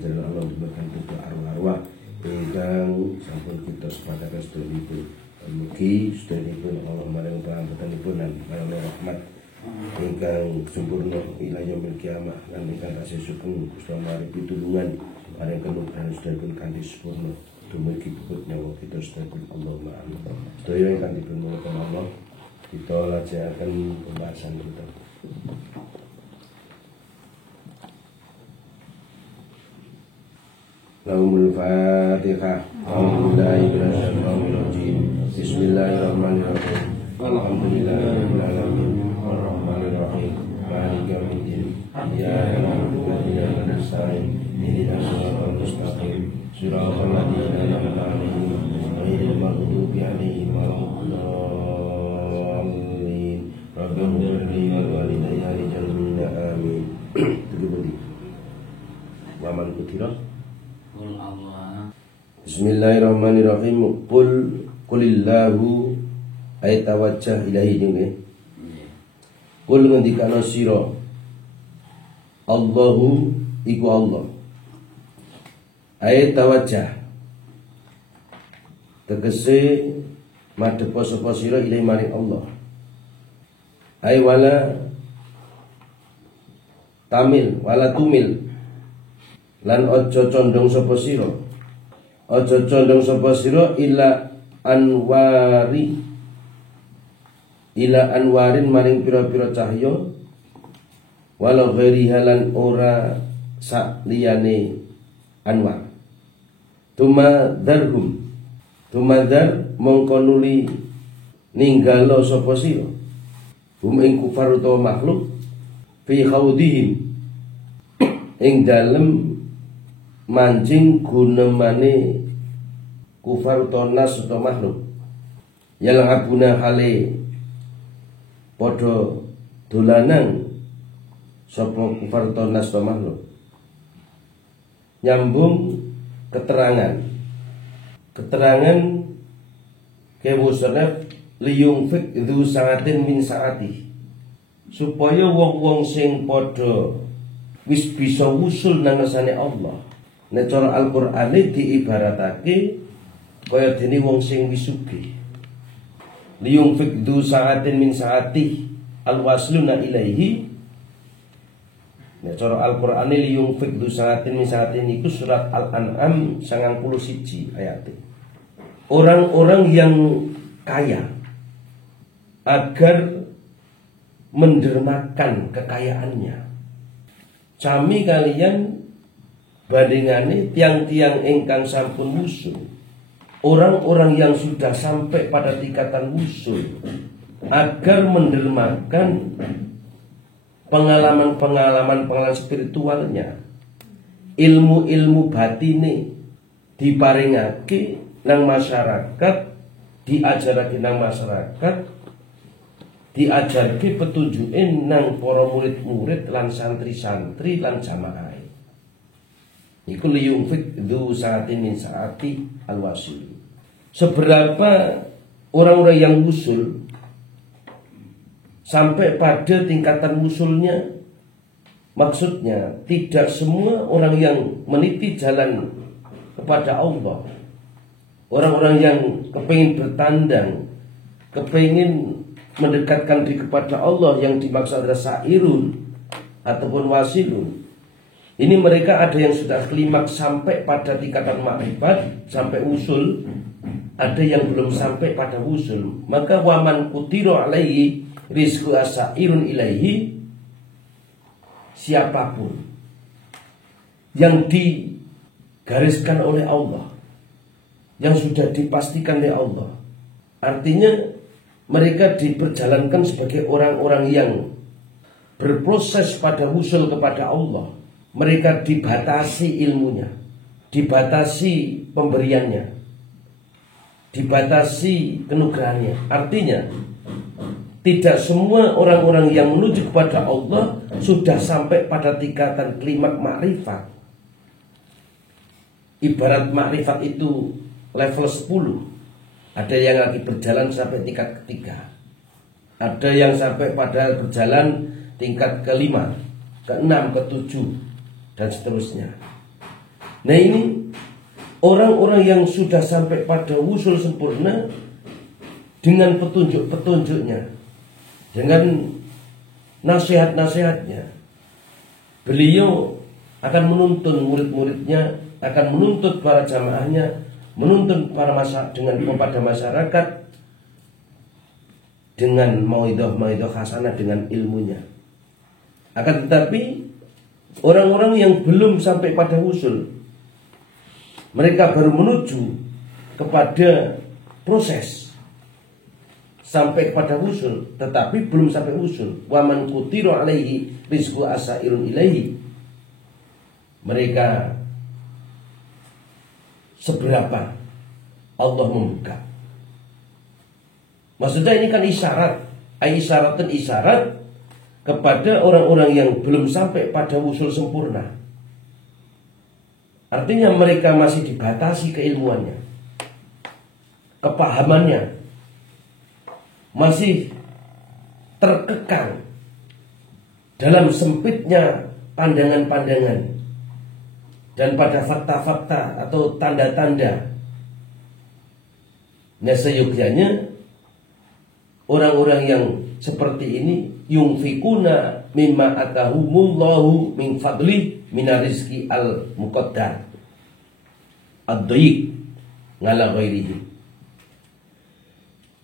ganjaran Allah diberikan untuk arwah-arwah ingkang sampun kita sepakatan sedaya. Mugi sedaya Allah maring pangapuntenipun lan maring rahmat ingkang sempurna ila yaumil kiamah lan ingkang tasih sugeng Gusti Allah maring pitulungan maring kemudahan sedaya kanthi sempurna dumugi puput nyawa kita sedaya. Allahumma amin. Sedaya ingkang dipunmuliakan Allah, kita lajengaken pembahasan kita. Lahumul Fatihah. Bismillahirrahmanirrahim. Alhamdulillahirabbil alamin. Arrahmanirrahim. Maliki yaumiddin. Iyyaka na'budu wa iyyaka nasta'in. Ihdinas siratal mustaqim. Siratal ladzina an'amta 'alaihim ghairil maghdubi 'alaihim waladdallin. Rabbana ighfir li wa liwalidayya wal amin. Wa man kutira. Bismillahirrahmanirrahim. Qulillahu ay tawajjah ilahi nggih. Qul ngendikana sira Allahu iku Allah. Ay tawajjah tegese madhep sapa sira ilahi maring Allah. Ay wala tamil wala tumil lan aja condong sapa sira. Aja condong sapa sira ila anwarin maring pira-pira cahya walau ghairi halan ora sak liyane anwar. Tumadar mongko nuli ninggalo sapa sira hum ing kufar utawa makhluk fi khaudihim ing dalem mancing gunemane kufar utawa nas utawa makhluk yang abuna hale padha dolanan sapa kufar utawa nas utawa makhluk. Nyambung keterangan kewusaref liyung fik itu saatin min saati supaya wong-wong sing padha wis bisa wusul nang ngersane Allah. Nek cara Al-Qur'ane diibaratake kaya dene wong sing wis sugih. Liyung fikdu sa'atin min sa'ati alwasluna ilaihi. Nek cara Al-Qur'ane liyung fikdu sa'atin min sa'atin iku surat Al-An'am 91 ayat. Orang-orang yang kaya agar mendermakan kekayaannya. Cami kalian bandingane tiang-tiang ingkang sampun wusul, orang-orang yang sudah sampai pada tingkatan wusul, agar mendermakan pengalaman spiritualnya, ilmu-ilmu batine diparingake nang masyarakat, diajarake nang masyarakat, diajarke petunjuke nang para murid-murid lan santri-santri lan jamaah. Iku liyungfik du saatin min saati al-wasil. Seberapa orang-orang yang wusul sampai pada tingkatan wusulnya, maksudnya tidak semua orang yang meniti jalan kepada Allah, orang-orang yang kepingin bertandang, kepingin mendekatkan diri kepada Allah yang dimaksud adalah sairun ataupun wasilun. Ini mereka ada yang sudah klimaks sampai pada tingkatan makrifat, sampai usul. Ada yang belum sampai pada usul. Maka waman kutiro alaihi rizku asairun ilaihi, siapapun yang digariskan oleh Allah, yang sudah dipastikan oleh Allah, artinya mereka diperjalankan sebagai orang-orang yang berproses pada usul kepada Allah. Mereka dibatasi ilmunya, dibatasi pemberiannya, dibatasi kenugerahannya. Artinya tidak semua orang-orang yang menuju kepada Allah sudah sampai pada tingkatan klimak makrifat. Ibarat makrifat itu level 10. Ada yang lagi berjalan sampai tingkat ketiga, ada yang sampai pada berjalan tingkat kelima, keenam, ketujuh, dan seterusnya. Nah ini orang-orang yang sudah sampai pada wusul sempurna dengan petunjuk-petunjuknya, dengan nasihat-nasihatnya, beliau akan menuntun murid-muridnya, akan menuntut para jamaahnya, menuntun kepada masyarakat dengan mauidhah hasanah, dengan ilmunya. Akan tetapi orang-orang yang belum sampai pada wusul, mereka baru menuju kepada proses sampai kepada wusul, tetapi belum sampai wusul. Wa man qutiru alaihi rizqu asairun ilaihi. Mereka seberapa Allah membuka. Maksudnya ini kan isyarat kepada orang-orang yang belum sampai pada wusul sempurna. Artinya mereka masih dibatasi keilmuannya, kepahamannya, masih terkekang dalam sempitnya pandangan-pandangan dan pada fakta-fakta atau tanda-tanda. Nah seyogyanya orang-orang yang seperti ini yunfikuna mimma atahumullahu min fadli minar rizki al muqaddar ad-dhayiq ngala ghairihi.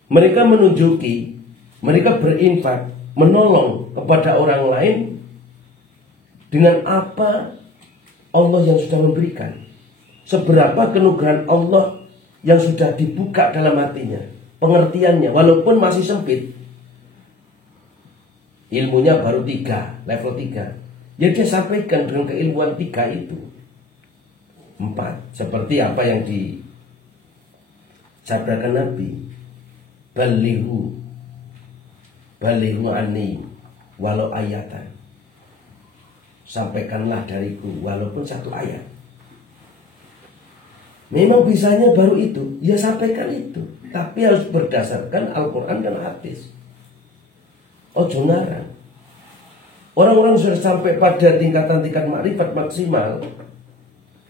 Mereka menunjuki, mereka berinfak, menolong kepada orang lain dengan apa Allah yang sudah memberikan. Seberapa kenugrahan Allah yang sudah dibuka dalam hatinya, pengertiannya, walaupun masih sempit. Ilmunya baru 3, level 3. Ya dia sampaikan dengan keilmuan 3 itu. 4, seperti apa yang disabdakan Nabi. Balighu anni walau ayatan. Sampaikanlah dariku walaupun 1 ayat. Memang bisanya baru itu, ya sampaikan itu, tapi harus berdasarkan Al-Quran dan hadis. Ojo ngarang. Orang-orang sudah sampai pada tingkatan-tingkat makrifat maksimal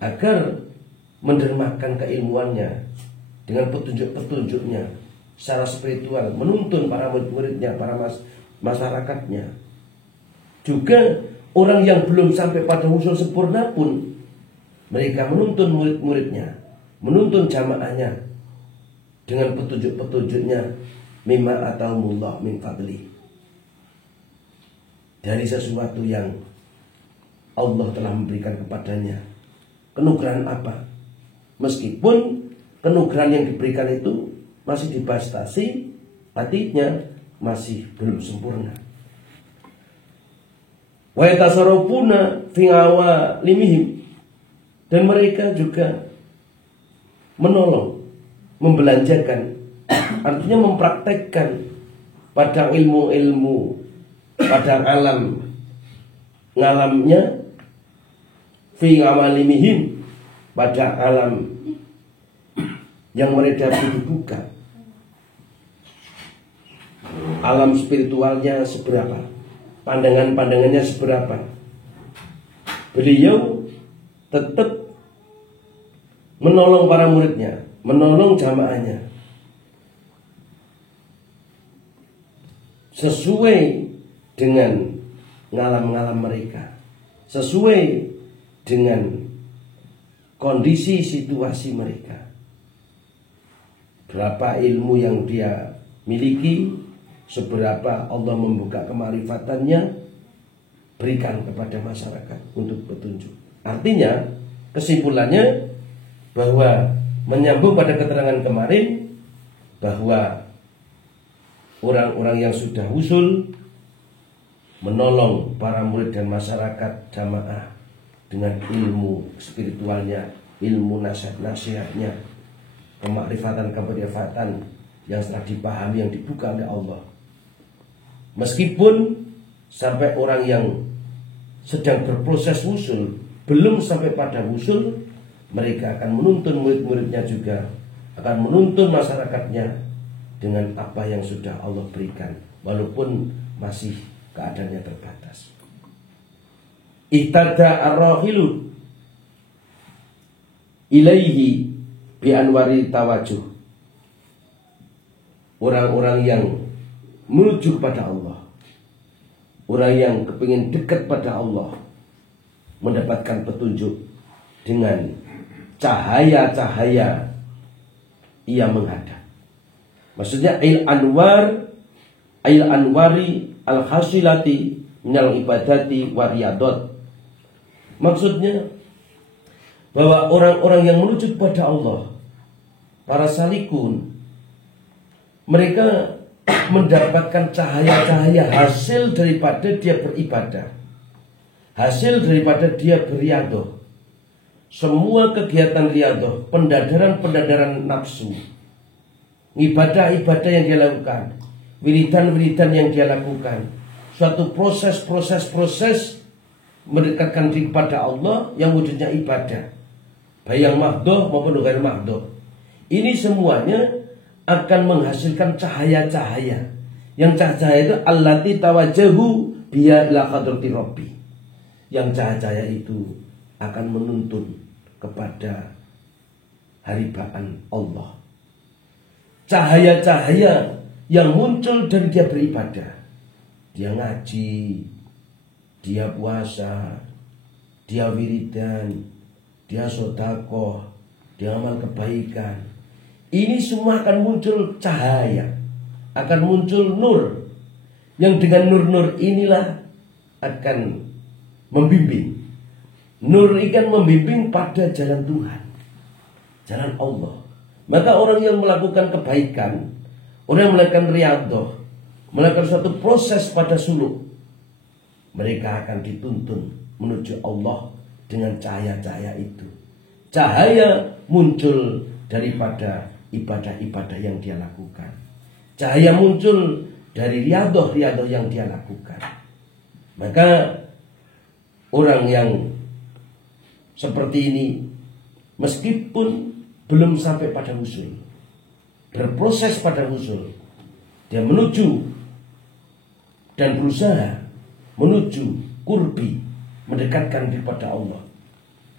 agar mendermakan keilmuannya dengan petunjuk-petunjuknya secara spiritual, menuntun para murid-muridnya, para masyarakatnya. Juga orang yang belum sampai pada wusul sempurna pun mereka menuntun murid-muridnya, menuntun jamaahnya dengan petunjuk-petunjuknya, mimma atahumullah min fadli, dari sesuatu yang Allah telah memberikan kepadanya. Kenugrahan apa? Meskipun kenugrahan yang diberikan itu masih dibatasi, hatinya masih belum sempurna. Wa yatasarrafuna fi awalimihim, dan mereka juga menolong, membelanjakan, artinya mempraktekkan pada ilmu-ilmu, pada ngalamnya, fi awalimihim, pada alam yang mereka dibuka. Alam spiritualnya seberapa, pandangan-pandangannya seberapa. Beliau tetap menolong para muridnya, menolong jamaahnya sesuai dengan ngalam-ngalam mereka, sesuai dengan kondisi situasi mereka. Berapa ilmu yang dia miliki, seberapa Allah membuka kemarifatannya, berikan kepada masyarakat untuk petunjuk. Artinya kesimpulannya bahwa menyambung pada keterangan kemarin, bahwa orang-orang yang sudah usul menolong para murid dan masyarakat jamaah dengan ilmu spiritualnya, ilmu nasihat-nasihatnya, kemakrifatan yang telah dipahami, yang dibuka oleh Allah. Meskipun sampai orang yang sedang berproses wusul belum sampai pada wusul, mereka akan menuntun murid-muridnya juga, akan menuntun masyarakatnya dengan apa yang sudah Allah berikan, walaupun masih keadaannya terbatas. Ihtada ar-rahilu, ilaihi bi anwari tawajuh. Orang-orang yang menuju kepada Allah, orang yang kepingin dekat pada Allah, mendapatkan petunjuk dengan cahaya-cahaya ia menghadap. Maksudnya anwari al-hasilati minal ibadati wariyadot. Maksudnya bahwa orang-orang yang menuju kepada Allah, para salikun, mereka mendapatkan cahaya-cahaya hasil daripada dia beribadah, hasil daripada dia beriadah. Semua kegiatan riadah, pendadaran nafsu, ibadah-ibadah yang dia lakukan, wiridan-wiridan yang dia lakukan, suatu proses mendekatkan diri kepada Allah yang wujudnya ibadah, baik yang mahdoh maupun ghair mahdoh. Ini semuanya akan menghasilkan cahaya-cahaya. Yang cahaya itu allati tawajahu biya ila hadrati rabbi. Yang cahaya itu akan menuntun kepada haribaan Allah. Cahaya-cahaya yang muncul dari dia beribadah, dia ngaji, dia puasa, dia wiridan, dia sedekah, dia amal kebaikan. Ini semua akan muncul cahaya, akan muncul nur, yang dengan nur-nur inilah akan membimbing. Nur ikan membimbing pada jalan Tuhan, jalan Allah. Maka orang yang melakukan kebaikan, orang yang melakukan riyadhah, melakukan suatu proses pada suluk, mereka akan dituntun menuju Allah dengan cahaya-cahaya itu. Cahaya muncul daripada ibadah-ibadah yang dia lakukan. Cahaya muncul dari riyadhah yang dia lakukan. Maka orang yang seperti ini, meskipun belum sampai pada husul, berproses pada husul, dia menuju dan berusaha menuju kurbi, mendekatkan diri pada Allah,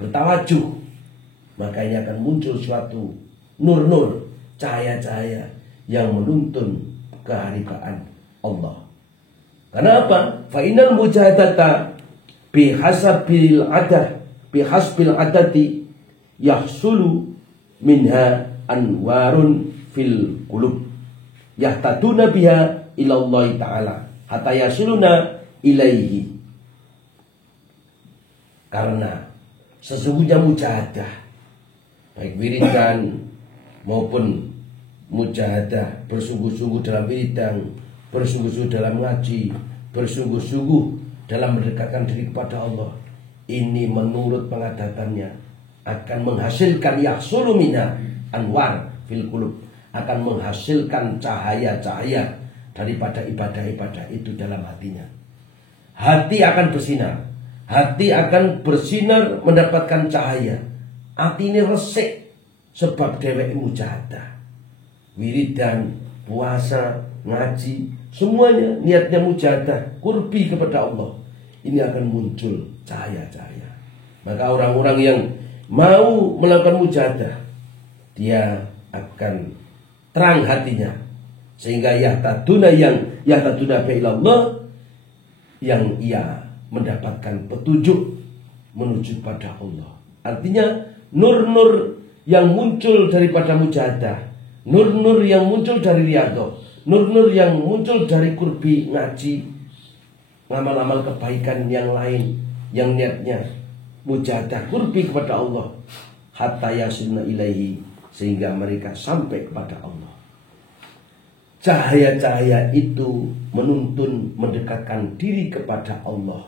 bertawajuh, maka ini akan muncul suatu nur-nur, cahaya-cahaya yang menuntun keharibaan Allah. Kenapa? Fa innal mujahadata bihasbil adati yahsulu minha anwarun fil qulub yahtaduna biha ilallahi ta'ala hatta yasuluna ilaihi. Karena sesungguhnya mujahadah, baik wiridan maupun mujahadah, bersungguh-sungguh dalam wiridan, bersungguh-sungguh dalam ngaji, bersungguh-sungguh dalam mendekatkan diri kepada Allah, ini menurut pengadatannya akan menghasilkan yahsulu mina anwar fil qulub, akan menghasilkan cahaya-cahaya daripada ibadah-ibadah itu dalam hatinya. Hati akan bersinar, hati akan bersinar mendapatkan cahaya. Hati ini resik sebab dewek mujahadah, wiridan, puasa, ngaji, semuanya niatnya mujahadah, kurbi kepada Allah. Ini akan muncul cahaya-cahaya. Maka orang-orang yang mau melakukan mujahadah, dia akan terang hatinya, sehingga yahtaduna ilallah, yang ia mendapatkan petunjuk menuju pada Allah. Artinya nur-nur yang muncul daripada mujahadah, nur-nur yang muncul dari riyadhah, nur-nur yang muncul dari kurbi, ngaji, ngamal-amal kebaikan yang lain, yang niatnya mujahadah kurbi kepada Allah, hatta yasilna ilaihi, sehingga mereka sampai kepada Allah. Cahaya-cahaya itu menuntun mendekatkan diri kepada Allah.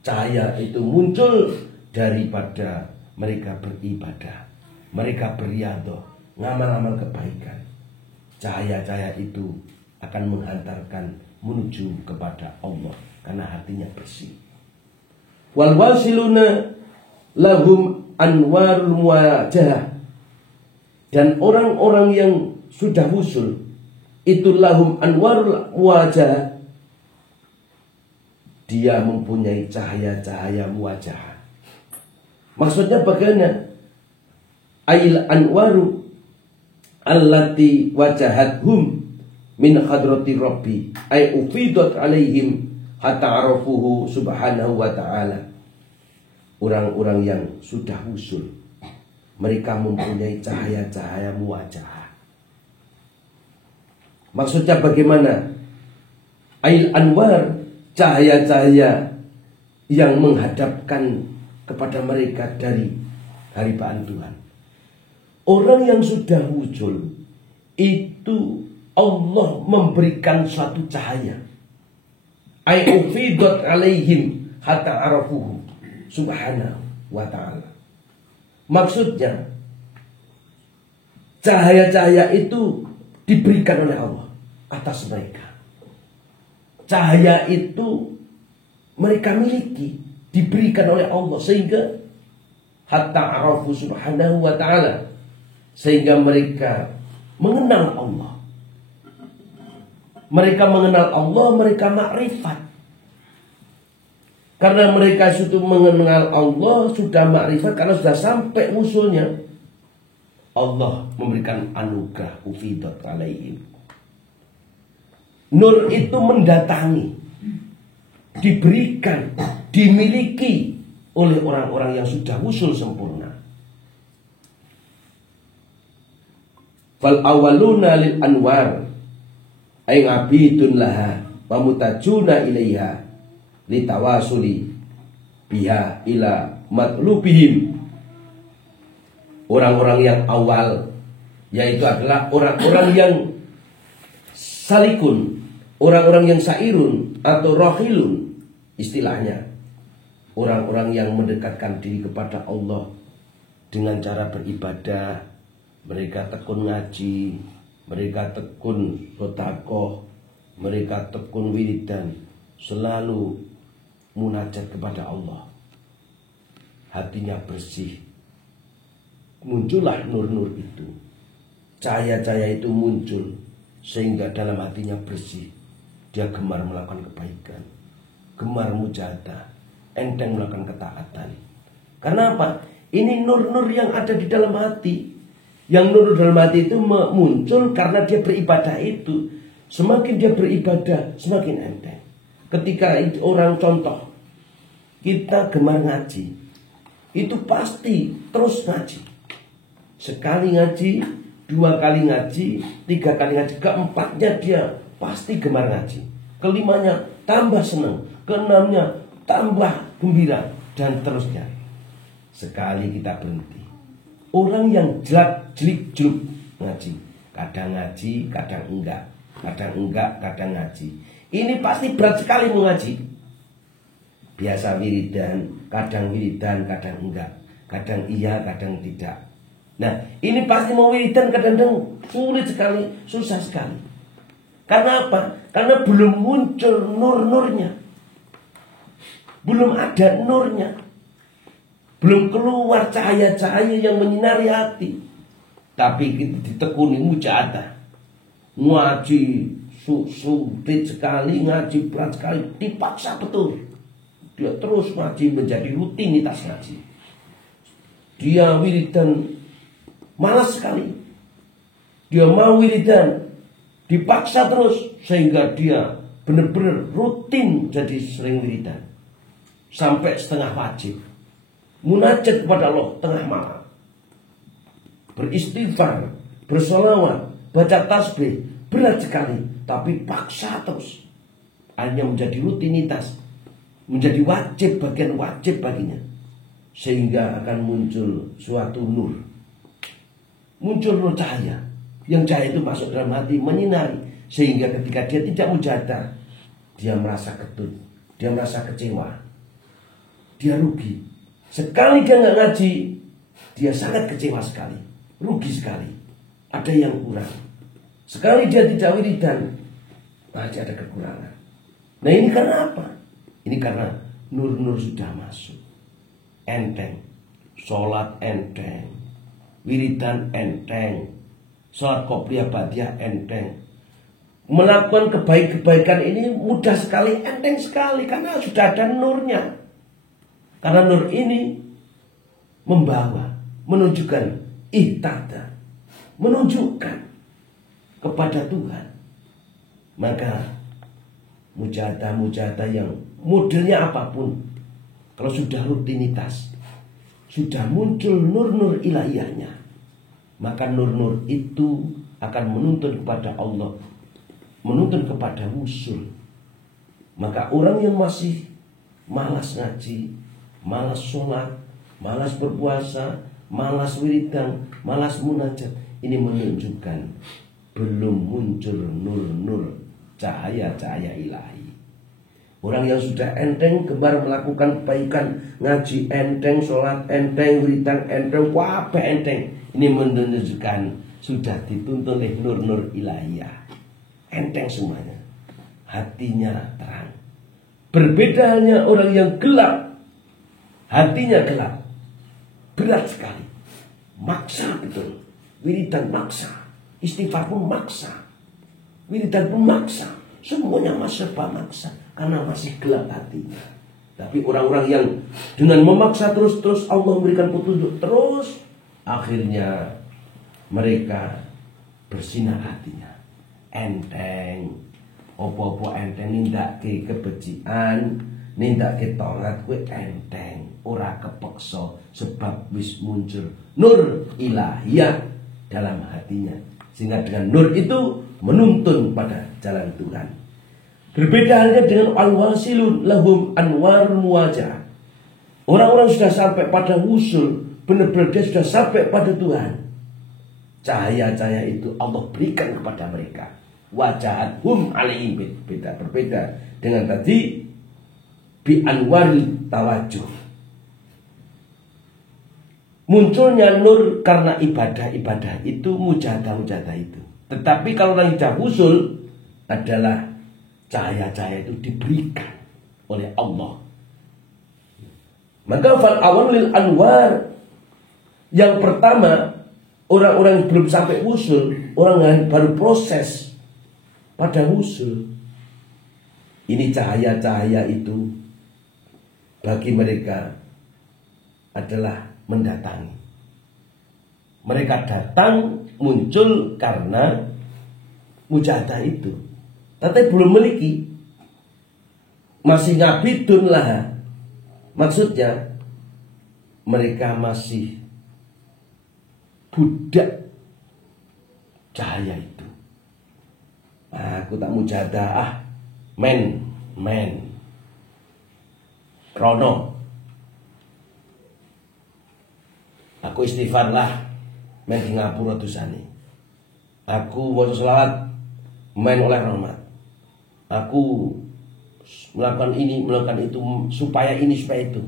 Cahaya itu muncul daripada mereka beribadah, mereka beriadah, ngamal-amal kebaikan. Cahaya-cahaya itu akan menghantarkan menuju kepada Allah karena hatinya bersih. Wal wasiluna lahum anwarul muwajahah, dan orang-orang yang sudah wusul itu lahum anwarul muwajahah, dia mempunyai cahaya-cahaya muwajahah. Maksudnya bagaimana? Ail anwaru allati wajahathum min hadrati rabbi ay ufidat alaihim hatta arafuhu subhanahu wa ta'ala. Orang-orang yang sudah usul, mereka mempunyai cahaya-cahaya muwajahah. Maksudnya bagaimana? Ail anwar, cahaya-cahaya yang menghadapkan kepada mereka dari haribaan Tuhan. Orang yang sudah muncul itu Allah memberikan suatu cahaya. Ay ufidat alaihim hatta arafuhu subhanahu wa ta'ala. Maksudnya cahaya-cahaya itu diberikan oleh Allah atas mereka. Cahaya itu mereka miliki, diberikan oleh Allah sehingga hatta arafu subhanahu wa ta'ala, sehingga mereka mengenal Allah. Mereka mengenal Allah, mereka makrifat. Karena mereka sudah mengenal Allah, sudah makrifat, karena sudah sampai usulnya, Allah memberikan anugerah ufidat alaihim. Nur itu mendatangi, diberikan, dimiliki oleh orang-orang yang sudah usul sempurna. Fal awaluna lil anwar ay abidun laha wa mutajuna ilaiha litawasuli biha ila matlubihim. Orang-orang yang awal yaitu adalah orang-orang yang salikun, orang-orang yang sairun atau rohilun, istilahnya orang-orang yang mendekatkan diri kepada Allah dengan cara beribadah. Mereka tekun ngaji, mereka tekun sedekah, mereka tekun wiridan, selalu munajat kepada Allah. Hatinya bersih, muncullah nur-nur itu, cahaya-cahaya itu muncul, sehingga dalam hatinya bersih. Dia gemar melakukan kebaikan, gemar mujahadah, enteng melakukan ketaatan. Karena apa? Ini nur-nur yang ada di dalam hati. Yang nur dalam hati itu muncul karena dia beribadah itu. Semakin dia beribadah, semakin enteng. Ketika orang contoh, kita gemar ngaji, itu pasti terus ngaji. Sekali ngaji, 2 kali ngaji, 3 kali ngaji, keempatnya dia pasti gemar ngaji. Kelimanya tambah senang, keenamnya tambah gembira, dan terusnya. Sekali kita berhenti, orang yang jelik-jelik ngaji, kadang ngaji, kadang enggak, kadang ngaji. Ini pasti berat sekali mau ngaji. Biasa wiridan, kadang enggak, kadang iya, kadang tidak. Nah, ini pasti mau wiridan kadang-kadang sulit sekali, susah sekali. Karena apa? Karena belum muncul nur-nurnya. Belum ada nurnya. Belum keluar cahaya-cahaya yang menyinari hati. Tapi kita ditekuni mujahadah. Ngaji sulit sekali, ngaji berat sekali, dipaksa betul. Dia terus ngaji, menjadi rutinitas ngaji. Dia wiridan malas sekali. Dia mau wiridan, dipaksa terus, sehingga dia benar-benar rutin jadi sering wiridan. Sampai setengah wajib. Munajat kepada Allah tengah malam, beristighfar, bersolawat, baca tasbih, berat sekali, tapi paksa terus. Hanya menjadi rutinitas, menjadi wajib, bagian wajib baginya, sehingga akan muncul suatu nur, muncul nur cahaya, yang cahaya itu masuk dalam hati, menyinari, sehingga ketika dia tidak mujahadah, dia merasa ketut, dia merasa kecewa, dia rugi. Sekali dia nggak ngaji, dia sangat kecewa sekali, rugi sekali, ada yang kurang. Sekali dia tidak wiridan, pasti ada kekurangan. Nah, ini karena apa? Ini karena nur-nur sudah masuk, enteng, sholat enteng, wiridan enteng, sholat qobliyah ba'diyah enteng. Melakukan kebaikan ini mudah sekali, enteng sekali, karena sudah ada nurnya. Karena nur ini membawa, menunjukkan ihtada, menunjukkan kepada Tuhan. Maka mujahadah yang modelnya apapun, kalau sudah rutinitas, sudah muncul nur-nur ilahiyahnya, maka nur-nur itu akan menuntun kepada Allah, menuntun kepada wusul. Maka orang yang masih malas ngaji, malas sholat, malas berpuasa, malas wiridan, malas munajat, ini menunjukkan belum muncul nur-nur cahaya-cahaya ilahi. Orang yang sudah enteng gemar melakukan kebaikan, ngaji enteng, sholat enteng, wiridan enteng, apa enteng, ini menunjukkan sudah dituntun oleh nur-nur ilahiyah. Enteng semuanya, hatinya terang. Berbeda halnya orang yang gelap, hatinya gelap, berat sekali, maksa betul, wiridan maksa, istighfar pun maksa, wiridan pun maksa, semuanya serba maksa karena masih gelap hatinya. Tapi orang-orang yang dengan memaksa terus Allah memberikan petunjuk terus, akhirnya mereka bersinar hatinya, enteng, opo-opo enteng, nindake kebencian, nindake taat kuwi enteng, ora kepeksa sebab wis muncul nur ilahiyah dalam hatinya, sehingga dengan nur itu menuntun pada jalan Tuhan. Berbeda halnya dengan al-wasilun lahum anwar muwajah. Orang-orang sudah sampai pada wusul, benar-benar dia sudah sampai pada Tuhan. Cahaya-cahaya itu Allah berikan kepada mereka. Wajahathum alaihim, berbeda dengan tadi bi anwaril tawajuh. Munculnya nur karena ibadah-ibadah itu, mujahadah itu. Tetapi kalau orang sudah wusul adalah cahaya-cahaya itu diberikan oleh Allah. Maka fal awalil anwar, yang pertama orang-orang yang belum sampai wusul, orang yang baru proses pada wusul, ini cahaya-cahaya itu bagi mereka adalah mendatangi. Mereka datang muncul karena mujahadah itu, tapi belum memiliki, masih ngabidun lah. Maksudnya mereka masih budak cahaya itu. Aku tak mujahadah, men krono. Aku istighfar lah, men di ngapura dosane. Aku mau selawat, men oleh rahmat. Aku melakukan ini, melakukan itu, supaya ini, supaya itu.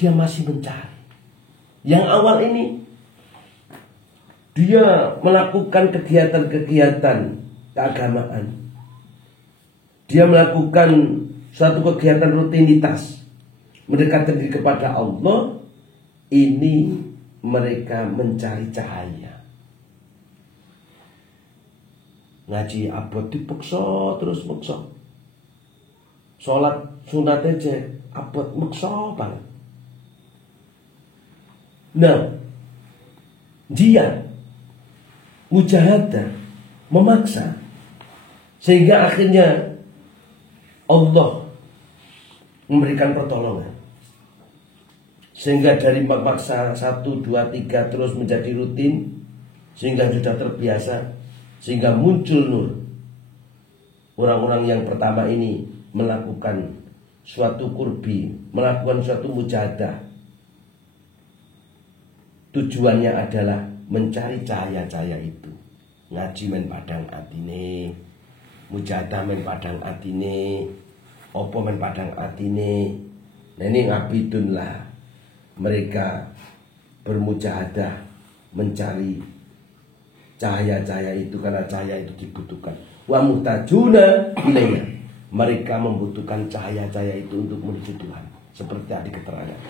Dia masih mencari. Yang awal ini dia melakukan kegiatan-kegiatan keagamaan. Dia melakukan suatu kegiatan rutinitas, mendekatkan diri kepada Allah. Ini mereka mencari cahaya. Ngaji abot dipeksa terus peksa. Sholat sunat aja abot meksa banget. Nah, dia mujahadah memaksa, sehingga akhirnya Allah memberikan pertolongan, sehingga dari memaksa 1, 2, 3 terus menjadi rutin, sehingga sudah terbiasa, sehingga muncul nur. Orang-orang yang pertama ini melakukan suatu kurbi, melakukan suatu mujahadah, tujuannya adalah mencari cahaya-cahaya itu. Ngaji men padang atine, mujahadah men padang atine, opo men padang atine. Nah ini ngabidun lah. Mereka bermujahadah mencari cahaya-cahaya itu, karena cahaya itu dibutuhkan. Wa muhtajuna ilaiha. Mereka membutuhkan cahaya-cahaya itu untuk menuju Tuhan. Seperti tadi keterangan,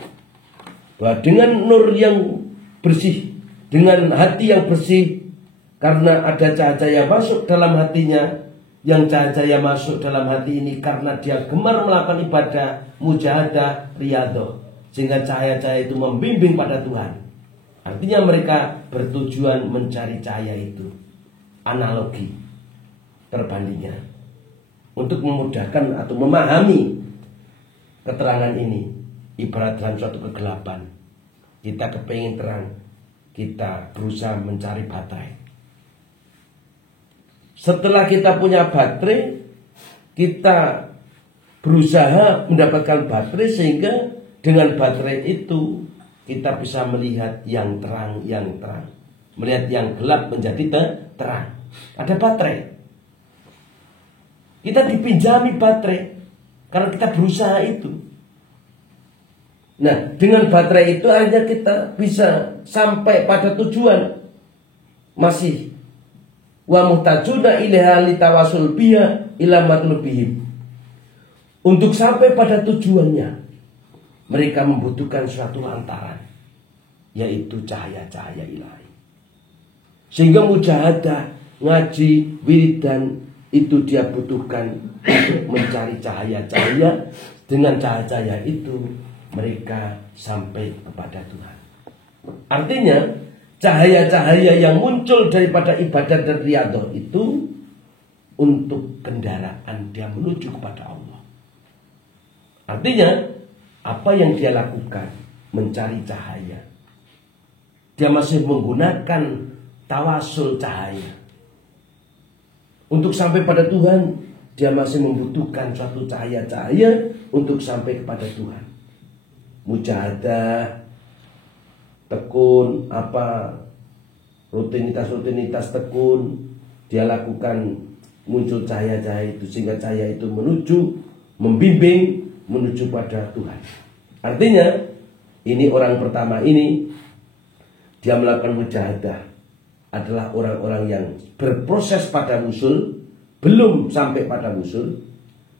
bahwa dengan nur yang bersih, dengan hati yang bersih, karena ada cahaya masuk dalam hatinya, yang cahaya masuk dalam hati ini karena dia gemar melakukan ibadah, mujahadah, riyadhah, sehingga cahaya-cahaya itu membimbing pada Tuhan. Artinya mereka bertujuan mencari cahaya itu. Analogi terbandingnya untuk memudahkan atau memahami keterangan ini. Ibarat dalam suatu kegelapan, kita kepingin terang, kita berusaha mencari baterai. Setelah kita punya baterai, kita berusaha mendapatkan baterai, sehingga dengan baterai itu kita bisa melihat yang terang, melihat yang gelap menjadi terang. Ada baterai. Kita dipinjami baterai karena kita berusaha itu. Nah, dengan baterai itu akhirnya kita bisa sampai pada tujuan. Masih wa muhtajuna ilaiha litawasul biha ila matlubihim. Untuk sampai pada tujuannya, mereka membutuhkan suatu lantaran, yaitu cahaya-cahaya ilahi. Sehingga mujahadah, ngaji, wiridan itu dia butuhkan untuk mencari cahaya-cahaya. Dengan cahaya-cahaya itu mereka sampai kepada Tuhan. Artinya cahaya-cahaya yang muncul daripada ibadat dan riyadhah itu untuk kendaraan dia menuju kepada Allah. Artinya apa yang dia lakukan mencari cahaya, dia masih menggunakan tawasul cahaya. Untuk sampai pada Tuhan, dia masih membutuhkan suatu cahaya-cahaya untuk sampai kepada Tuhan. Mujahadah, tekun, rutinitas tekun, dia lakukan, muncul cahaya-cahaya itu, sehingga cahaya itu membimbing menuju pada Tuhan. Artinya ini orang pertama ini, dia melakukan mujahadah, adalah orang-orang yang berproses pada wusul, belum sampai pada wusul,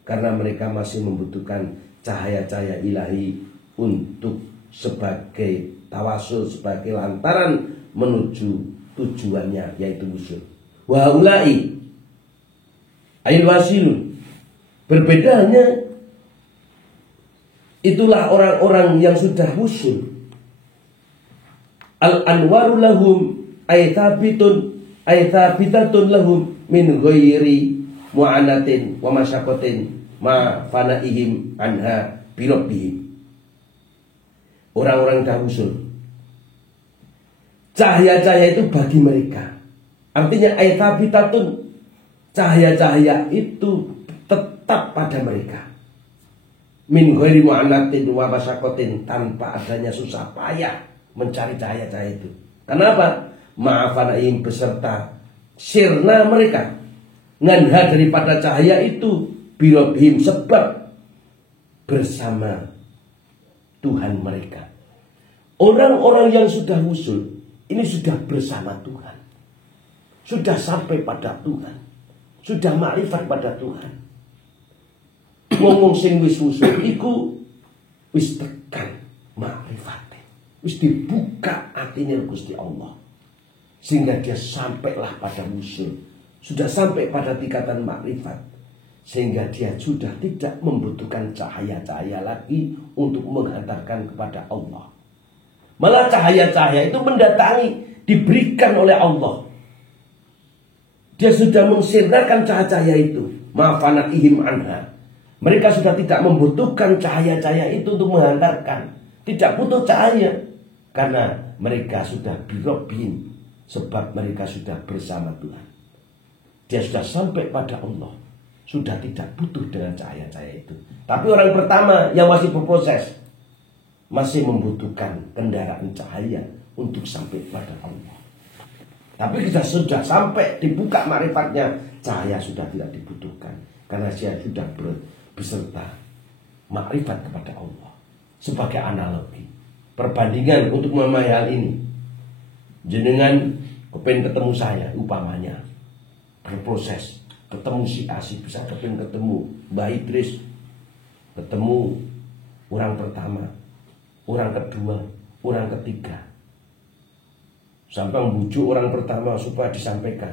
karena mereka masih membutuhkan cahaya-cahaya ilahi untuk sebagai tawasul, sebagai lantaran menuju tujuannya, yaitu wusul. Wa ulai ail wasilun. Berbedanya, itulah orang-orang yang sudah wusul. Al-anwaru lahum aytabitatun lahum min ghairi mu'anatin wa masyaqatin ma fanaihim anha birabbihim. Orang-orang dah wusul, cahaya-cahaya itu bagi mereka. Artinya aytabitatun, cahaya-cahaya itu tetap pada mereka. Min ghairi mu'anatin wa masyaqatin, tanpa adanya susah payah mencari cahaya-cahaya itu. Kenapa? Ma'afanaim, beserta sirna mereka, nganha daripada cahaya itu, birobhim, sebab bersama Tuhan mereka. Orang-orang yang sudah wusul ini sudah bersama Tuhan, sudah sampai pada Tuhan, sudah makrifat pada Tuhan. Ngomong sing wis wusul iku wis tekan makrifate, wis dibuka hatinya Gusti Allah, sehingga dia sampailah pada wusul, sudah sampai pada tingkatan makrifat, sehingga dia sudah tidak membutuhkan cahaya-cahaya lagi untuk menghantarkan kepada Allah. Malah cahaya-cahaya itu mendatangi, diberikan oleh Allah. Dia sudah mensirnakan cahaya-cahaya itu, ma'afanaihim anha. Mereka sudah tidak membutuhkan cahaya-cahaya itu untuk menghantarkan, tidak butuh cahaya, karena mereka sudah birobin, sebab mereka sudah bersama Tuhan. Dia sudah sampai pada Allah, sudah tidak butuh dengan cahaya-cahaya itu. Tapi orang pertama yang masih berproses, masih membutuhkan kendaraan cahaya untuk sampai pada Allah. Tapi kita sudah sampai dibuka makrifatnya, cahaya sudah tidak dibutuhkan, karena dia sudah beserta makrifat kepada Allah. Sebagai analogi, perbandingan untuk memahami hal ini, jenengan kepengen ketemu saya, umpamanya berproses, ketemu si A, si bisa ketemu Mbak Idris, ketemu orang pertama, orang kedua, orang ketiga, sampai membujuk orang pertama supaya disampaikan,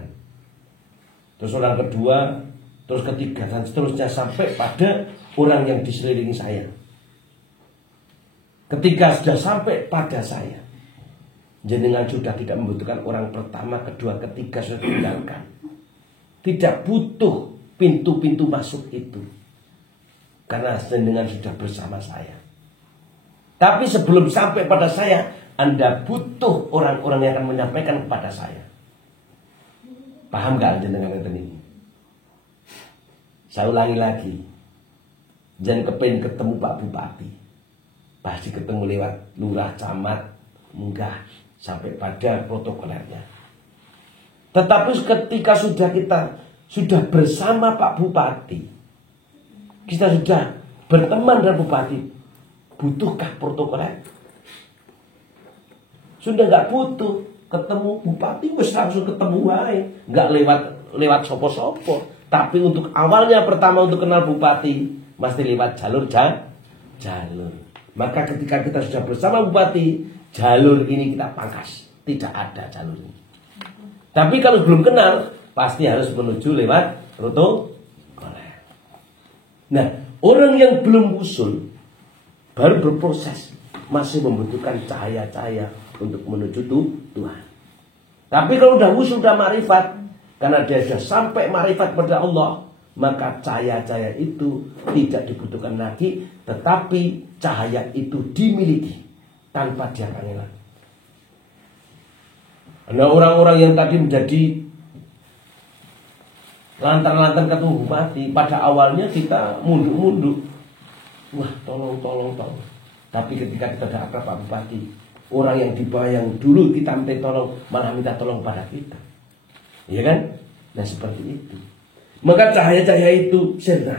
terus orang kedua, terus ketiga, dan seterusnya sampai pada orang yang diselilingi saya. Ketika sudah sampai pada saya, Jenengan sudah tidak membutuhkan orang pertama, kedua, ketiga sudah tinggalkan. Tidak butuh pintu-pintu masuk itu. Karena jenengan sudah bersama saya. Tapi sebelum sampai pada saya, Anda butuh orang-orang yang akan menyampaikan kepada saya. Paham gak jenengan ini? Saya ulangi lagi. Jangan kepengen ketemu Pak Bupati. Pasti ketemu lewat lurah, camat, munggah sampai pada protokolernya. Tetapi ketika kita bersama Pak Bupati, kita sudah berteman dengan Bupati, butuhkah protokoler? Sudah nggak butuh. Ketemu Bupati wis langsung ketemu wae, nggak lewat sopo-sopo. Tapi untuk awalnya pertama untuk kenal Bupati mesti lewat jalur. Maka ketika kita sudah bersama Bupati, jalur ini kita pangkas, tidak ada jalur ini. Tapi kalau belum kenal, pasti harus menuju lewat protokoler. Nah, orang yang belum usul baru berproses, masih membutuhkan cahaya-cahaya untuk menuju Tuhan. Tapi kalau sudah usul, sudah marifat, karena dia sudah sampai marifat pada Allah, maka cahaya-cahaya itu tidak dibutuhkan lagi, tetapi cahaya itu dimiliki tanpa dia panggil. Nah, orang-orang yang tadi menjadi lantang-lantang ketemu Bupati, pada awalnya kita munduk-munduk. Wah, tolong. Tapi ketika kita sudah akrab Pak Bupati, orang yang di bawah yang dulu kita minta tolong, malah minta tolong pada kita. Iya kan? Nah, seperti itu. Maka cahaya-cahaya itu sirna.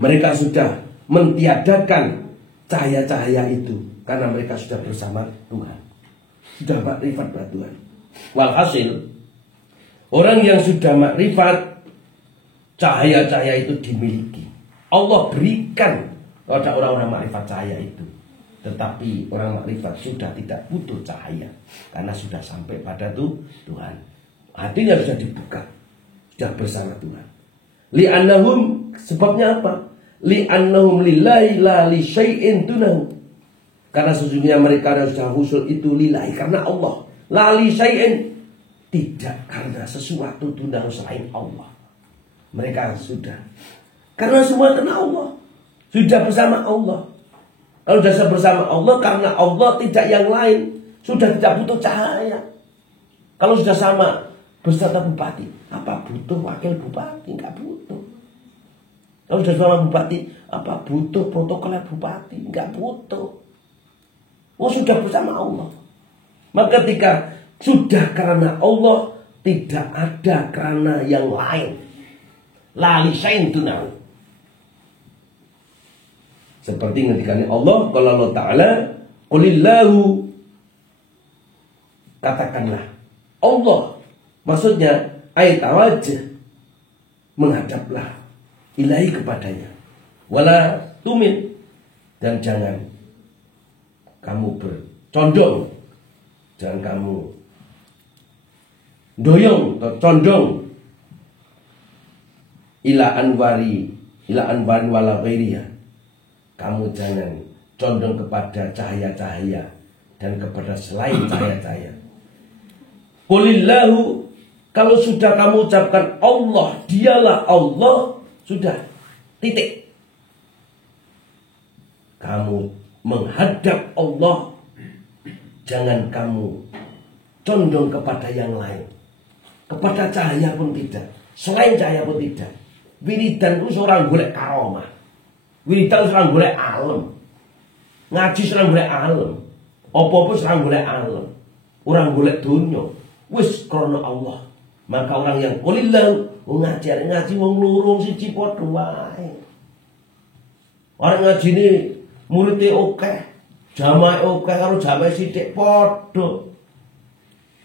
Mereka sudah mentiadakan cahaya-cahaya itu karena mereka sudah bersama Tuhan. Sudah makrifat pada Tuhan. Walhasil, orang yang sudah makrifat, cahaya-cahaya itu dimiliki. Allah berikan pada orang-orang makrifat cahaya itu. Tetapi orang makrifat sudah tidak butuh cahaya karena sudah sampai pada Tuhan. Hatinya sudah dibuka, sudah bersama Tuhan. Li'annahum, sebabnya apa? Li'annahum lillahi la li syai'in dunahu. Karena sesungguhnya mereka sudah usul itu lillahi, karena Allah. La li syai'in, tidak karena sesuatu dunahu selain Allah. Mereka sudah, karena semua karena Allah, sudah bersama Allah. Kalau sudah bersama Allah, karena Allah tidak yang lain, sudah tidak butuh cahaya. Kalau sudah sama beserta Bupati, apa butuh wakil Bupati? Enggak butuh. Kalau sudah sama Bupati, apa butuh protokoler Bupati? Enggak butuh. Oh, sudah bersama Allah. Maka ketika sudah karena Allah, tidak ada karena yang lain. La li syai'in dunahu. Seperti ketika Allah, kalau Allah Ta'ala, qulillahu, katakanlah Allah, maksudnya ayatawajah, menghadaplah ilahi kepadanya, wala tumin, dan jangan kamu bercondong, jangan kamu doyong atau condong ila anwari wala ghairiyah. Kamu jangan condong kepada cahaya-cahaya dan kepada selain cahaya-cahaya. Qulillahu, kalau sudah kamu ucapkan Allah, dialah Allah, sudah, titik. Kamu menghadap Allah, jangan kamu condong kepada yang lain. Kepada cahaya pun tidak, selain cahaya pun tidak. Wiridan itu seorang golek karomah. Wiridan seorang golek alam. Ngaji seorang golek alam. Apa-apa seorang golek alam. Orang golek dunya. Wis krana Allah. Maka orang yang qulillahu ngaji wong loro siji padha wae. Orang ngaji ini muridé akeh, jamaah akeh karo jamaah sithik padha.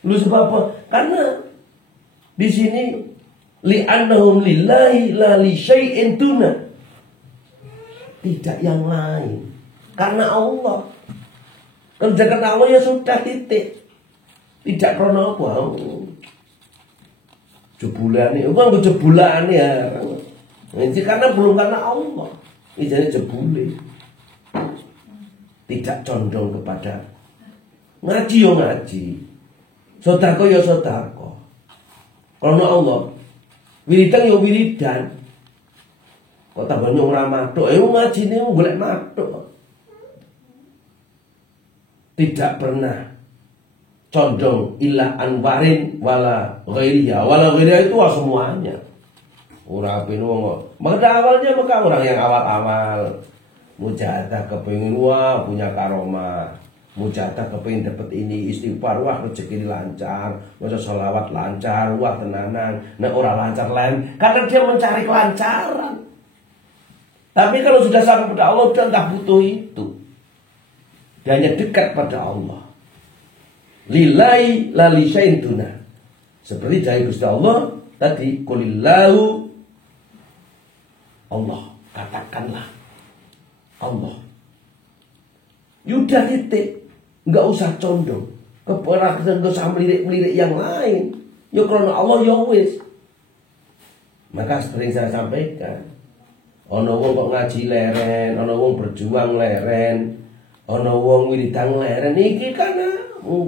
Lu sebab apa? Karena di sini li'annahum lillahi la li syai'in duna. Tidak yang lain. Karena Allah. Kalau jagat Allah ya sudah, titik. Tidak karena apa? Jebulane, apa jebulane ya? Ini karena belum karena Allah. Ini jadi jebule. Tidak condong kepada Ngaji yo ngaji. Sedekah yo sedekah. Karena Allah. Wiridan yo wiridan. Kok tambah nyong ora matuk, ngajine golek matuk. Tidak pernah condong ila anwarin wala ghairiya. Wala ghairiya itu semuanya. Ora ape wong. Maka awalnya orang yang awal-awal mujahadah kepengin punya karomah. Mujahadah kepengin dapat ini istighfar, rezeki lancar, maca sholawat lancar, tenanan. Nah ora lancar lain karena dia mencari kelancaran. Tapi kalau sudah sampai pada Allah dia enggak butuh itu. Dia hanya dekat pada Allah. Lillahi la li syai'in duna. Seperti dari Gusti Allah tadi, qulillahu Allah, katakanlah Allah. Yudah titik. Enggak usah condong kepada enggak usah melirik-melirik yang lain. Ya karena Allah ya wis. Maka sering saya sampaikan, ana wong kok ngaji leren, ana wong berjuang leren, ana wong wiridan leren iki karena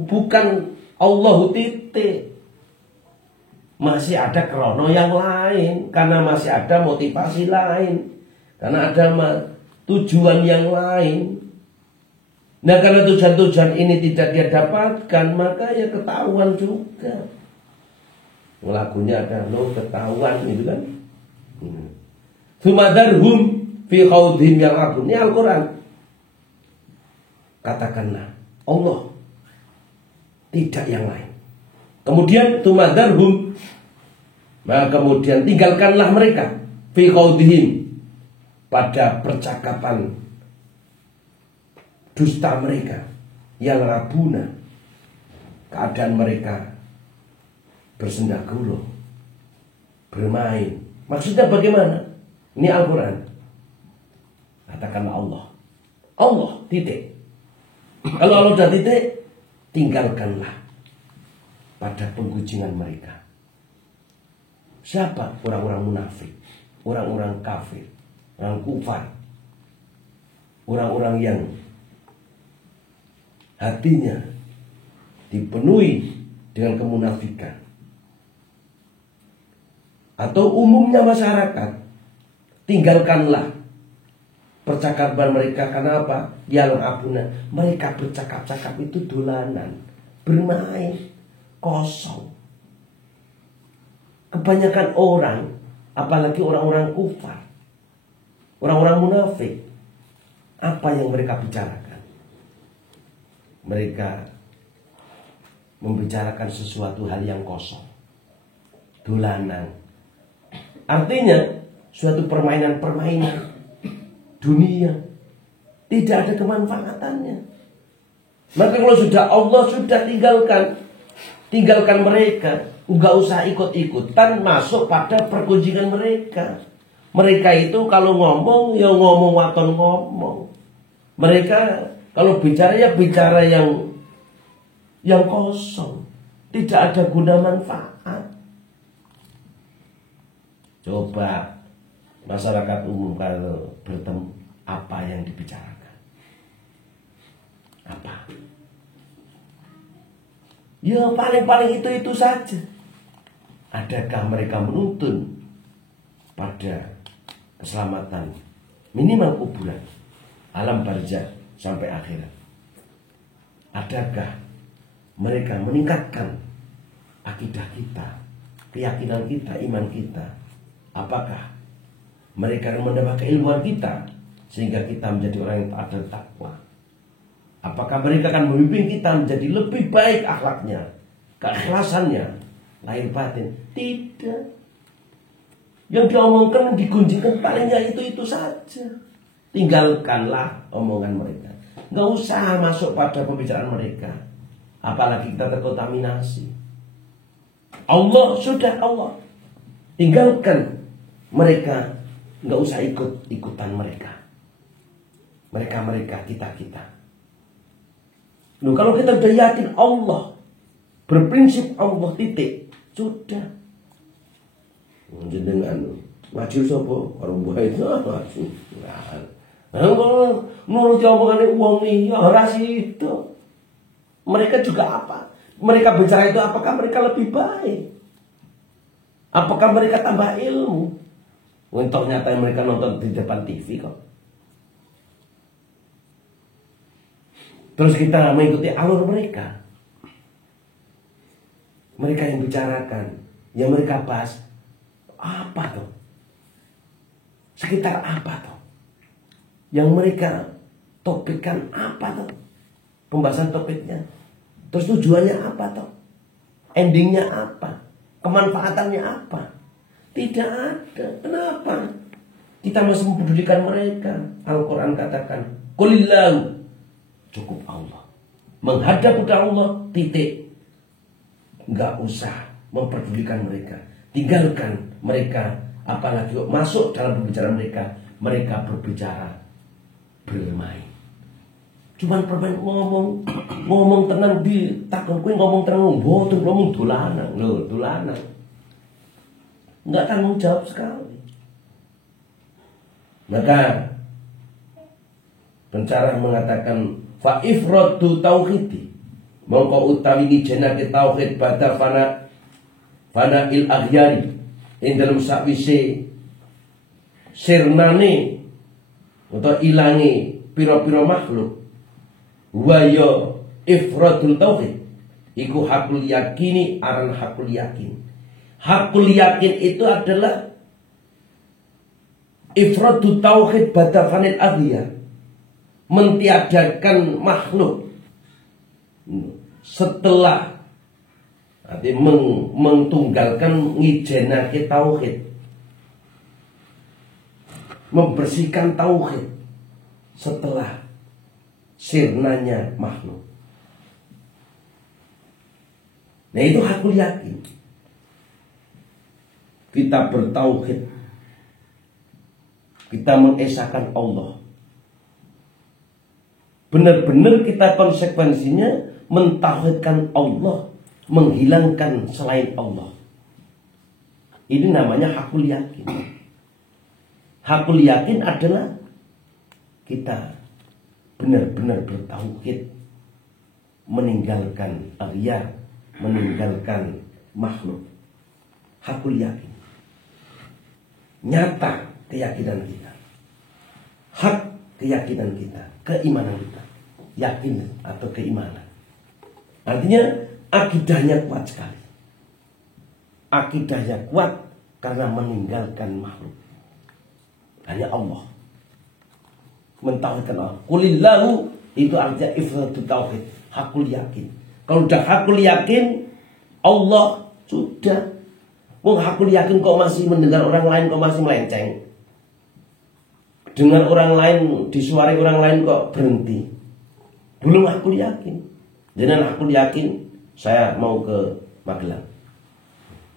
bukan Allah titik. Masih ada krono yang lain, karena masih ada motivasi lain, karena ada tujuan yang lain. Nah karena tujuan-tujuan ini tidak dia dapatkan, maka ya ketahuan juga. Lagunya ada ketahuan gitu kan. Fumadarhum fi khawdhim yang agung. Ini Al-Quran. Katakanlah Allah, tidak yang lain. Kemudian tumadarhum, maka kemudian tinggalkanlah mereka fi khawdhim, pada percakapan dusta mereka yang rabuna, keadaan mereka bersendaguro, bermain. Maksudnya bagaimana? Ini Al-Quran. Katakanlah Allah, Allah titik. Kalau Allah sudah titik, tinggalkanlah pada penggunjingan mereka. Siapa? Orang-orang munafik, orang-orang kafir, orang kufar, orang-orang yang hatinya dipenuhi dengan kemunafikan. Atau umumnya masyarakat, tinggalkanlah percakapan mereka. Karena apa? Yang abuna, mereka bercakap-cakap itu dolanan, bermain, kosong. Kebanyakan orang, apalagi orang-orang kufar, orang-orang munafik, apa yang mereka bicarakan? Mereka membicarakan sesuatu hal yang kosong, dolanan. Artinya suatu permainan-permainan dunia, tidak ada kemanfaatannya. Maka kalau sudah Allah sudah tinggalkan mereka, enggak usah ikut-ikutan masuk pada pergunjingan mereka. Mereka itu kalau ngomong ya ngomong waton ngomong. Mereka kalau bicara ya bicara yang kosong, tidak ada guna manfaat. Coba masyarakat umum kalau bertemu, apa yang dibicarakan? Apa? Ya paling-paling itu saja. Adakah mereka menuntun pada keselamatan minimal kuburan, alam barzakh sampai akhirat? Adakah mereka meningkatkan akidah kita, keyakinan kita, iman kita? Apakah mereka menambah keilmuan kita sehingga kita menjadi orang yang taat dan takwa? Apakah mereka akan membimbing kita menjadi lebih baik akhlaknya, keikhlasannya, lahir batin? Tidak. Yang diomongkan, digunjingkan palingnya itu saja. Tinggalkanlah omongan mereka. Nggak usah masuk pada pembicaraan mereka. Apalagi kita terkontaminasi. Allah sudah Allah. Tinggalkan mereka. Nggak usah ikut-ikutan mereka. Mereka, kita. Loh, kalau kita sudah yakin Allah, berprinsip Allah titik, sudah. Jenengan ngaji sapa karo mbah itu ngaji. Nah, kalau nurut omongane wong iki ora sida. Mereka juga apa? Mereka bicara itu apakah mereka lebih baik? Apakah mereka tambah ilmu? Untuk ternyata mereka nonton di depan TV kok. Terus kita mengikuti alur mereka. Mereka yang bicarakan, yang mereka bahas, apa tuh? Sekitar apa tuh? Yang mereka topikkan apa tuh? Pembahasan topiknya. Terus tujuannya apa toh? Endingnya apa? Kemanfaatannya apa? Tidak ada. Kenapa? Kita masih mempedulikan mereka. Al-Quran katakan, Qulillahu, cukup Allah. Menghadap kepada Allah, titik. Enggak usah memperdulikan mereka. Tinggalkan mereka. Apalagi masuk dalam pembicaraan mereka. Mereka berbicara bermain. Cuman permain ngomong tenang di takon kuwi ngomong tenang mboten ngomong dolanan lho, dolanan. Enggak tanggung jawab sekali. Maka pencarah mengatakan fa ifradu tauhidi mongko utawi ngijenake tauhid badha fana il aghyari ing dalem sakwise sirnane utawa ilange pira-pira makhluk. Wa ya ifradul tauhid iku hakul yakini aran hakul yakin. Hakul yakin itu adalah ifradul tauhid badafanil aghyar, mentiadakan makhluk setelah mentunggalkan ngijenake tauhid, membersihkan tauhid setelah sirnanya makhluk. Nah itu hakul yakin. Kita bertauhid, kita mengesahkan Allah. Benar-benar kita konsekuensinya mentauhidkan Allah, menghilangkan selain Allah. Ini namanya hakul yakin. Hakul yakin adalah kita benar-benar bertauhid, meninggalkan aghyar, meninggalkan makhluk. Hakul yakin. Nyata keyakinan kita. Hak keyakinan kita, keimanan kita. Yakin atau keimanan. Artinya akidahnya kuat sekali. Akidahnya kuat karena meninggalkan makhluk. Hanya Allah. Mentauhidkan Allah. Qulillahu itu artinya ifradut tauhid, hakul yakin. Kalau udah hakul yakin, Allah sudah. Hakul yakin kok masih mendengar orang lain, kok masih melenceng. Dengar orang lain, disuari orang lain kok berhenti. Belum hakul yakin. Dengan hakul yakin, saya mau ke Magelang.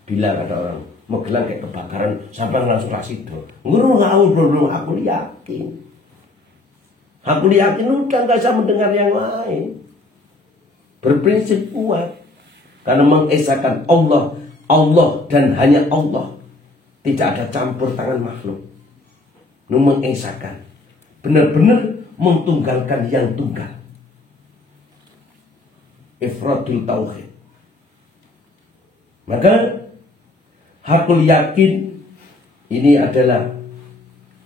Bilang ada orang, Magelang kayak kebakaran, sampai langsung rasido. Ngurung belum hakul yakin. Hakul yakin udah gak usah mendengar yang lain. Berprinsip kuat. Karena mengesahkan Allah dan hanya Allah. Tidak ada campur tangan makhluk. Mengesahkan. Benar-benar mentunggalkan yang tunggal. Ifradul tauhid. Maka hakul yakin ini adalah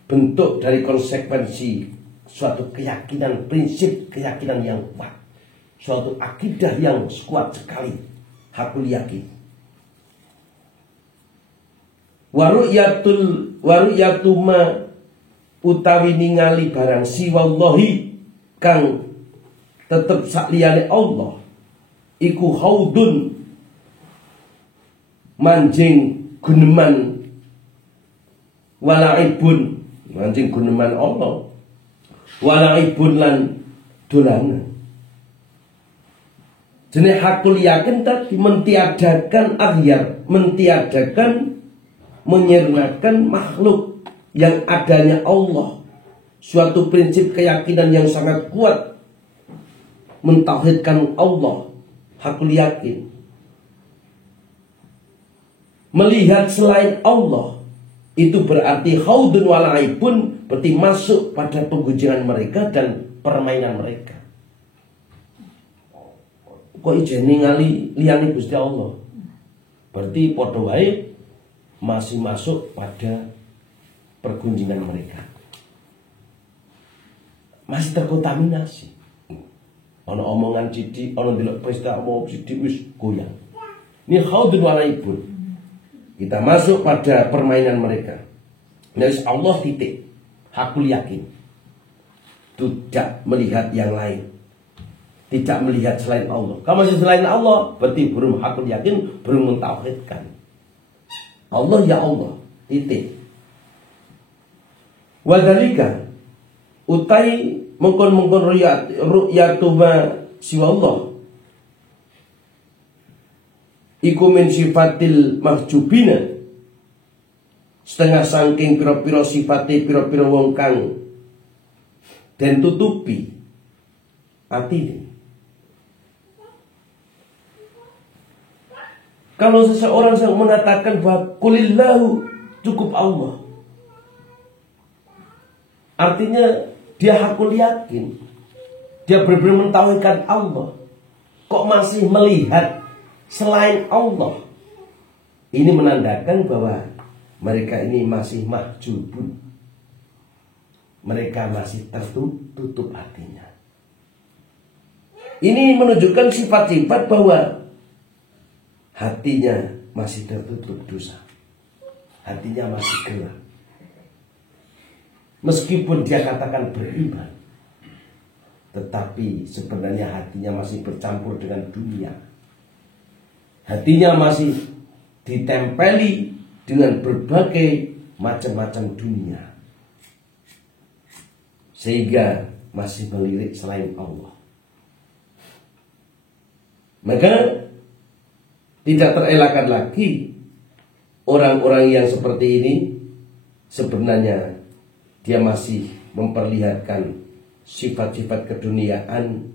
bentuk dari konsekuensi suatu keyakinan, prinsip keyakinan yang kuat, suatu akidah yang kuat sekali. Hakul yakin. Waru'yatuma utawi ningali barang siwallahi kang tetep sakliyane Allah iku haudun manjing guneman walaibun manjing guneman Allah walaibun lan dolanan. Jenis hakul yakin tadi mentiadakan aghyar, mentiadakan, menyirnakan makhluk yang adanya Allah. Suatu prinsip keyakinan yang sangat kuat, mentauhidkan Allah, hakul yakin. Melihat selain Allah itu berarti haudun walaibun, berarti masuk pada penggujiran mereka dan permainan mereka. kok ijen ningali liyane Gusti Allah. Berarti padha wae masih masuk pada pergunjingan mereka. Masih terkontaminasi. Ana omongan cidik, ana delok pesta omong cidik wis goyang. Ini khaudun walaibun. Kita masuk pada permainan mereka. Dari Allah titik. Hakul yakin. Tidak melihat yang lain. Tidak melihat selain Allah. Kalau masih selain Allah, berarti belum hakul yakin, belum mentauhidkan. Allah ya Allah. Titik. Wadhalika utai mengkon ru'yatuma siwa Allah iku min sifatil mahjubina, setengah saking pira-pira sifate pira-pira wong kang den tutupi atine. Kalau seseorang yang mengatakan bahwa kulillahu, cukup Allah, artinya dia hakul yakin, dia benar-benar mentauhidkan Allah, kok masih melihat selain Allah. Ini menandakan bahwa mereka ini masih mahjubun, mereka masih tertutup hatinya. Ini menunjukkan sifat-sifat bahwa hatinya masih tertutup dosa, hatinya masih gelap. Meskipun dia katakan beriman, tetapi sebenarnya hatinya masih bercampur dengan dunia. Hatinya masih ditempeli dengan berbagai macam-macam dunia, sehingga masih melirik selain Allah. Maka tidak terelakkan lagi orang-orang yang seperti ini sebenarnya dia masih memperlihatkan sifat-sifat keduniaan,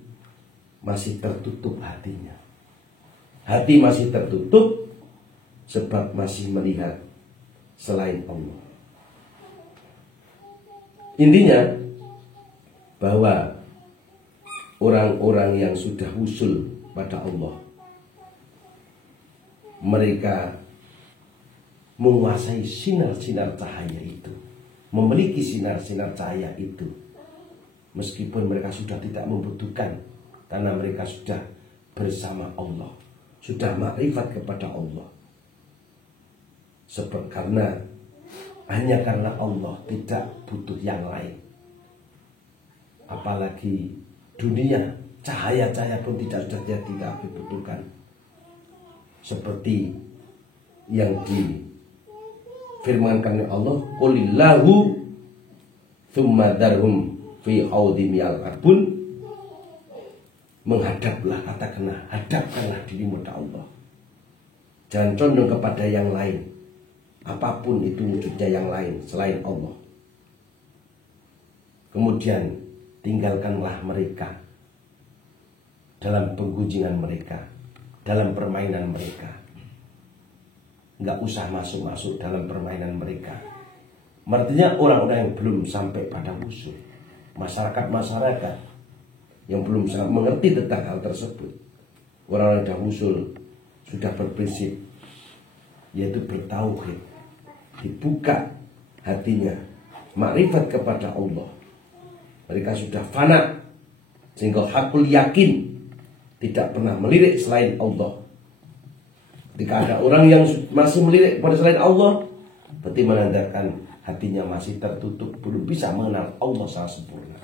masih tertutup hatinya. Hati masih tertutup sebab masih melihat selain Allah. Intinya bahwa orang-orang yang sudah usul pada Allah, mereka menguasai sinar-sinar cahaya itu, memiliki sinar-sinar cahaya itu, meskipun mereka sudah tidak membutuhkan, karena mereka sudah bersama Allah, sudah makrifat kepada Allah. Sebab hanya karena Allah tidak butuh yang lain. Apalagi dunia, cahaya-cahaya pun tidak dibutuhkan. Seperti yang difirmankan oleh Allah, qulillahu tsumma darhum fi haudim yal'abun. Menghadaplah, hadapkanlah dirimu kepada Allah. Jangan condong kepada yang lain, apapun itu wujudnya yang lain selain Allah. Kemudian tinggalkanlah mereka dalam penggunjingan mereka, dalam permainan mereka. Nggak usah masuk-masuk dalam permainan mereka. Artinya orang-orang yang belum sampai pada usul, masyarakat yang belum sangat mengerti tentang hal tersebut. Orang-orang yang sudah usul, sudah berprinsip, yaitu bertauhid, dibuka hatinya, makrifat kepada Allah. Mereka sudah fana, sehingga hakul yakin, tidak pernah melirik selain Allah. Jika ada orang yang masih melirik pada selain Allah, berarti menandakan hatinya masih tertutup, belum bisa mengenal Allah secara sempurna,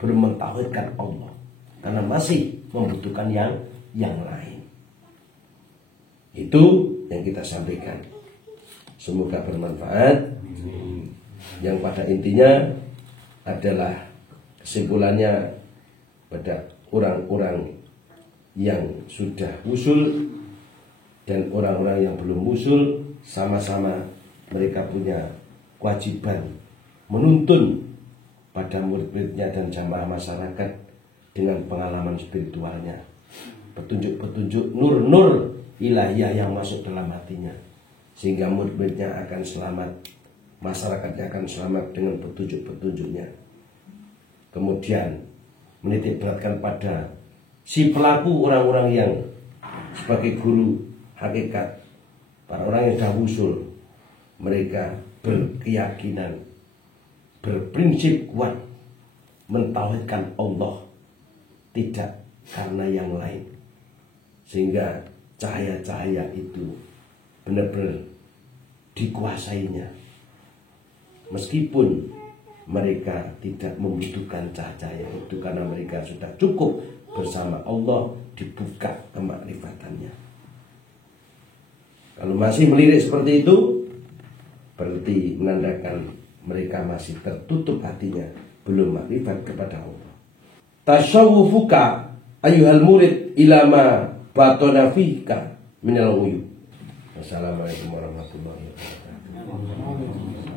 belum mentauhidkan Allah, karena masih membutuhkan yang lain. Itu yang kita sampaikan. Semoga bermanfaat. Yang pada intinya adalah kesimpulannya pada orang-orang yang sudah usul dan orang-orang yang belum usul, sama-sama mereka punya kewajiban menuntun pada murid-muridnya dan jamaah masyarakat dengan pengalaman spiritualnya, petunjuk-petunjuk nur-nur ilahiyah yang masuk dalam hatinya, sehingga murid-muridnya akan selamat, masyarakatnya akan selamat dengan petunjuk-petunjuknya. Kemudian menitik beratkan pada si pelaku orang-orang yang sebagai guru hakikat, para orang yang sudah usul, mereka berkeyakinan, berprinsip kuat mentauhidkan Allah, tidak karena yang lain, sehingga cahaya-cahaya itu benar-benar dikuasainya, meskipun mereka tidak membutuhkan cahaya itu karena mereka sudah cukup bersama Allah, dibuka kemakrifatannya. Kalau masih melirik seperti itu, berarti menandakan mereka masih tertutup hatinya, belum makrifat kepada Allah. Tasyawufuka ayyuhal murid ilama batona fika minal uyub. Wassalamualaikum warahmatullahi wabarakatuh.